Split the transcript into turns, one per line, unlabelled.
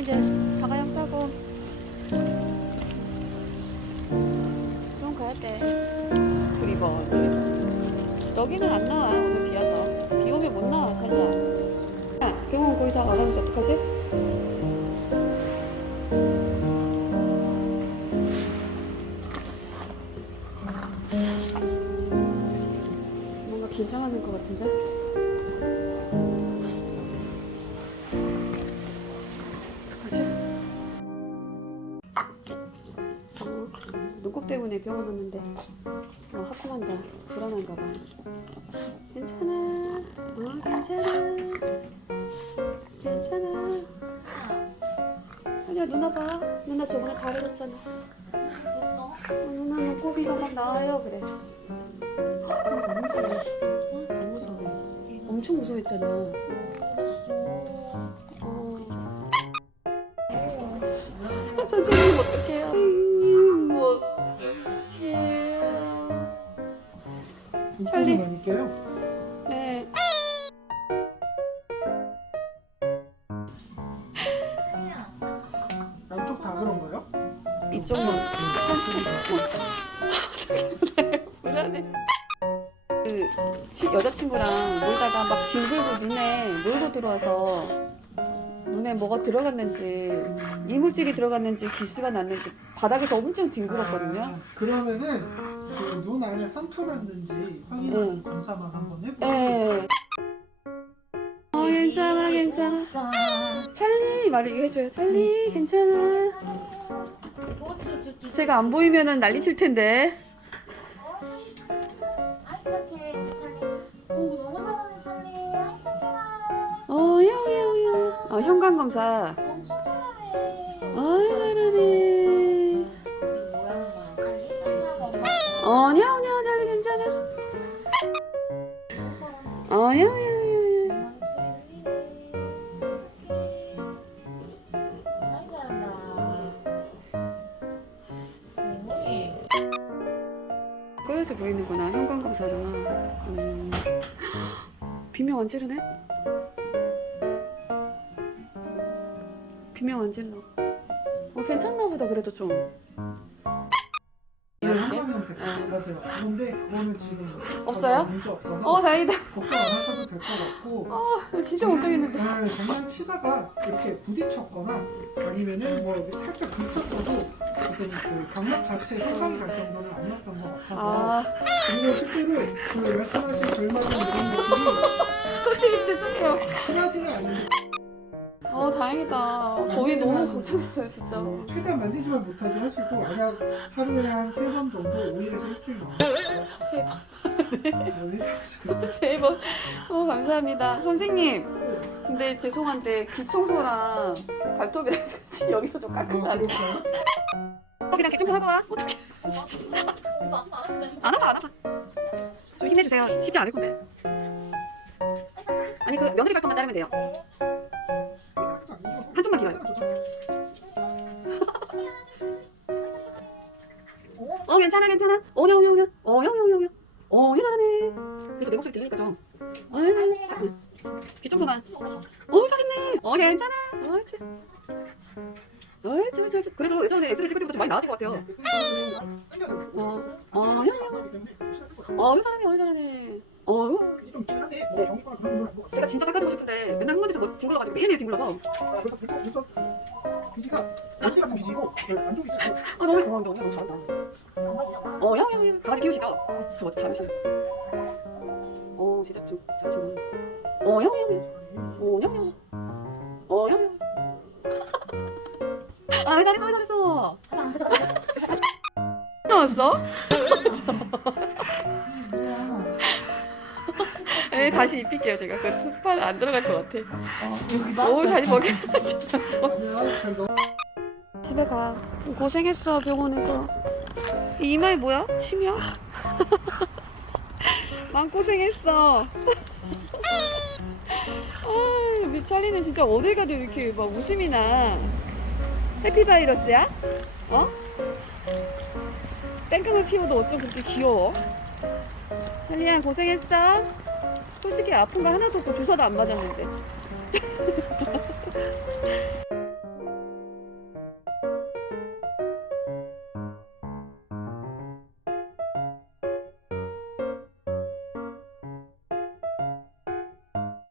차는 이제 자가용 타고 그럼 가야 돼. 뭐, 그리고 여기는 안 나와. 오늘 비와서 비 오면 못 나와. 잘나 아, 병원 거기다 안 하는데 어떡하지? 뭔가 긴장하는 것 같은데? 때문에 병원 왔는데 어, 하품한다. 불안한가 봐. 괜찮아. 어, 괜찮아. 괜찮아. 아니야, 누나 봐. 누나 저번에 잘해줬잖아. 어, 누나 눈곱이가 막 나와요. 그래. 너무 무서워. 어? 너무 무서워. 엄청 무서워했잖아. 이쪽만 불안해. 그 치- 여자친구랑 놀다가 막 뒹굴고 눈에 놀고 들어와서 눈에 뭐가 들어갔는지 이물질이 들어갔는지 기스가 났는지 바닥에서 엄청 뒹굴었거든요.
아, 그러면은 그 눈 안에 상처라든지 확인하는 검사만 한번 해볼게요.
네. 어 괜찮아 괜찮아. 찰리 말을 해줘요. 찰리 괜찮아. 제가 안 보이면은 난리 칠 텐데. 어 야야야. 어 현관 검사.
엄청 잘하네
아어 냐냐 찰리 괜찮아. 어 야야 꺼여져 보이는구나 현관 검사로. 음. 비명 안 지르네? 비명 안 질러. 어 괜찮나 보다 그래도 좀.
네, 염색
네.
맞아요. 그런데 그거는 지금
없어요?
문제 없어서
어 다행이다.
걱정 안 하셔도 될 것 같고.
진짜 걱정했는데.
네, 장난치다가 이렇게 부딪혔거나 아니면은 뭐 살짝 긁혔어도 어떤 그 경락 자체에 손상이 갈 정도는 같 아 그리고 실제로 그 말씀하신 결막은 이런 것들이
선생님 죄송해요.
심하지는 않은데
어 다행이다. 저희 너무 걱정했어요 진짜.
어, 최대한 만지지만 못하게 하시고 만약 하루에 한 세 번 정도 5일에서 일주일 넘게
세 번.
세
번. 어 감사합니다. 선생님. 근데 죄송한데 귀 청소랑 발톱이랑 같이 여기서 좀 깎으면 안 돼?
그럴까요?
귀 청소하고 와. 어떡해. 진짜. 안 아파 안 아파. 좀 힘내주세요. 쉽지 않을 건데. 아니 그 며느리 발톱만 자르면 돼요. 한쪽만 길어요. 어 괜찮아 괜찮아. 어냐 어냐 어냐. 어냐 어냐 어냐. 어 잘하네. 그래서 내 목소리 들리니까 좀. 어 잘하네. 귀 청소만. 어 잘했네. 어 괜찮아. 옳지. 옳지. 그래도 예전에 엑스레이 찍을 때보다 좀 많이 나아진 것 같아요. 어, 어, 야, 야. 어, 잘하네, 어, 잘하네. 어, 제가 진짜 깎아주고 싶은데 맨날 한 군데서 뭐 뒹굴러가지고 매일매일 뒹굴러서
아, 귀지가 낙지 같은 귀지고 안쪽이 있고
아 너무 고마운데 너무 잘한다. 어, 야, 야, 야. 강아지 키우시죠? 저 멋져, 잘하시네. 어, 진짜 좀 잘하시네. 어, 야, 야, 야. 어, 야, 야. 어, 야, 야. 아, 잘했어, 잘했어. 나왔어? 네, 다시 입힐게요, 제가. 그 스파는 안 들어갈 것 같아.
여기다
오, 잘 먹여.
아니야 잘 넣어
집에 가. 고생했어 병원에서. 이 이마에 뭐야? 침이야? 난 고생했어. 아, 우리 찰리는 진짜 어딜 가도 이렇게 막 웃음이 나. 해피바이러스야? 어? 땡깡을 피워도 어쩜 그렇게 귀여워? 찰리야 고생했어. 솔직히 아픈 거 하나도 없고 주사도 안 맞았는데.